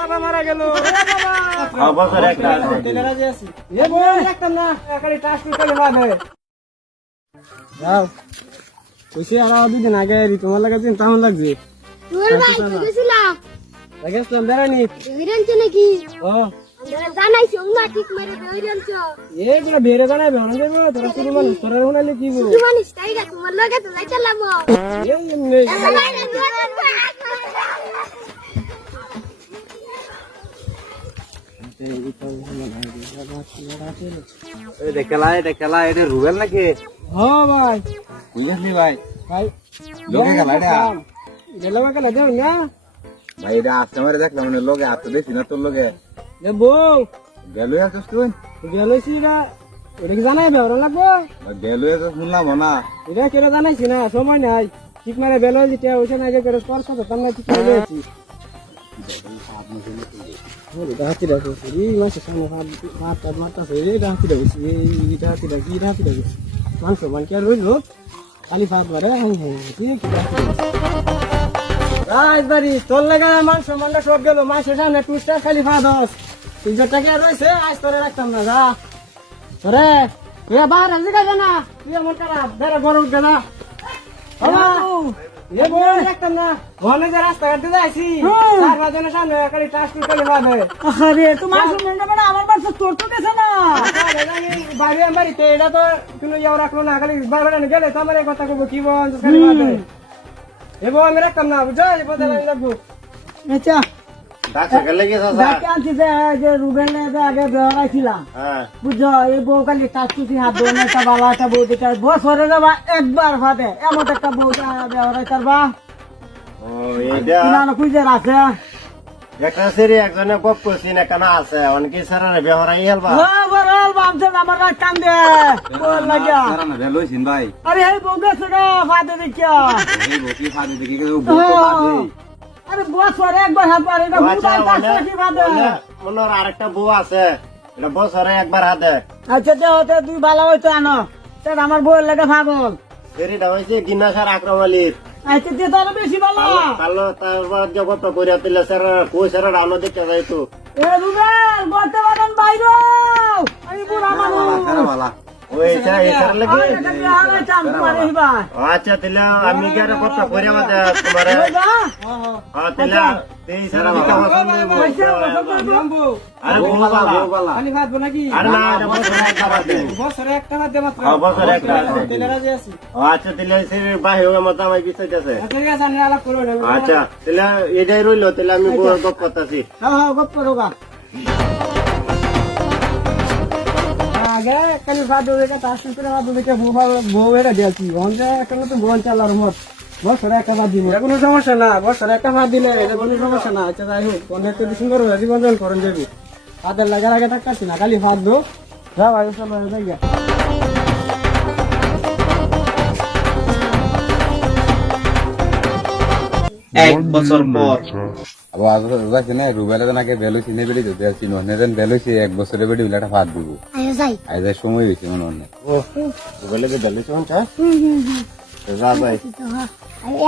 বাবা মারা গেল দুদিন আগে তোমার লাগে কেমন লাগছে বেড়ানি এইগুলো বেড়ে জানাবে তোরা শুরু মানুষ তোরা শোনালে কি খেলা এটা রুবেল নাকি হ্যাঁ ভাই বুঝলি ভাই ভাই লোকে খেলা এটা খেলা দেব না ভাই এটা আসতে মারে দেখলাম মানে লোকে আসতে দেখছি না তোর লোকে বউ গেল আসছিস তুই গেলছি এটা এটা কি জানাই বেড়া লাগবো গেল শুনলাম না এটা কেন জানাইছি না সময় নাই ঠিক মানে বেলো যেটা ওইখান আগে করে পরশা তো তার ঠিক বলেছি হাতি রাখছি মাসের সামনে মারতাছে এটা হাতি রাখছি এইটা হাতি রাখছি এটা হাতি রাখছি মাংস মান কে রইল খালি ভাত বারে রাজবাড়ি তোর লাগা মাংস মানটা সব গেল মাসের সামনে টুস্টার খালি ভাত হস 300 টাকা রয়েছে আজ তোরে রাখতাম না যা রে তুই বাহার রাজি কাজে না তুই এমন খারাপ বেড়া গরম উঠবে না রাখতাম না ঘনে যে রাস্তা কাটতে যাইছি চার বাজনের সামনে একালি ট্রান্সপোর্ট করে বাঁধে আরে তোমার আমার বাচ্চা তোর তো গেছে না বাইরে বাড়িতে এটা তো কোনো ইয়ে রাখলো না খালি বাইরে গেলে তো আমার এই কথা কবো কি বল খালি বাঁধে এবং আমি রাখতাম না বুঝছো এই বদল আমি রাখবো আচ্ছা একবার ভাবে এমন একটা বউ ব্যবহার করবা আছে একটা সেরি একজনে গপ করছি না কেন আছে অনেকে সারা ব্যবহার হেলবা আমার কান্দে ভাই আরে এই বউ গেছে না ফাঁদে দিচ্ছা আরে বছরে একবার হাত পারে না মনে আরেকটা বউ আছে এটা বছরে একবার হাতে আচ্ছা তো তুই ভালো হইতো আনো সেটা আমার বউয়ের লাগে পাগল সেরিটা হয়েছে গিন্নাসার আক্রমালির আচ্ছা যে তার বেশি ভালো ভালো তারপর জগত করিয়া দিলে স্যার কই স্যার রানো দেখতে যাইতো এ রুবেল বলতে পারেন বাইরে আমি বুড়া মানুষ ওই স্যার লাগে আচ্ছা তাহলে আমি কি আর কথা করিয়া মাঝে তোমার হ্যাঁ তাহলে এই স্যার আরে বউবালা খালি ভাত নাকি আরে না বছরে একটা ভাত দে মাত্র বছরে একটা তেলে রাজি আছি আচ্ছা তাহলে সেই বাহি হয়ে মত আমার বিষয়টাছে ঠিক আছে আমি আলাপ করব না আচ্ছা তাহলে এটাই রইলো তাহলে আমি গপ করতেছি হ্যাঁ গপ করো গা আগে কালি ভাত দেবে তার সাথে ভাত দেবে বউ এরা দিয়েছি অনটা একটা তো বল চালার মত বছরে একটা ভাত দিলে কোনো সমস্যা না বছরে একটা ভাত দিলে এটা কোনো সমস্যা না আচ্ছা যাই হোক অনেক সুন্দর হয়ে জীবন করেন যাবি ভাতের লাগার আগে থাকতেছি না খালি ভাত দো যা ভাই চলো যাই গা এক বছর পর রুবেলা নাকি বেলু চিনে বেলি বেলুছি 1 বছরের বেড়ি একটা ভাত দিব আজ সময় হয়েছে মনে হয় রুবেলা যে বেলুছি যা ভাই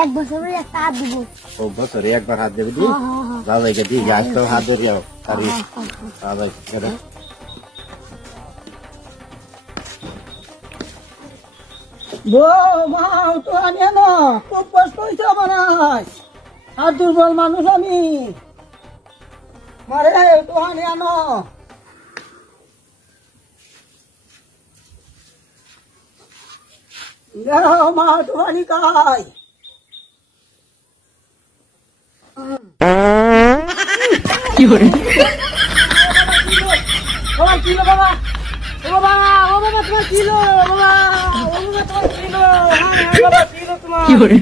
1 বছরে একটা হাত দিব বছরে একবার হাত দেবে দি যা ভাই দি গাছ তো হাত ধরে যাও তারি ভাই তো আমি না খুব কষ্ট হয়েছে আমার আর দুর্বল মানুষ আমি মারে তো আমি আনো মা তো আনি কাই কি করে বাবা কিলো বাবা ও বাবা তোমার কিলো বাবা তোমার কিলো বাবা কিলো তোমার কি করে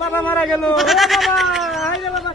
বাবা মারা গেল বাবা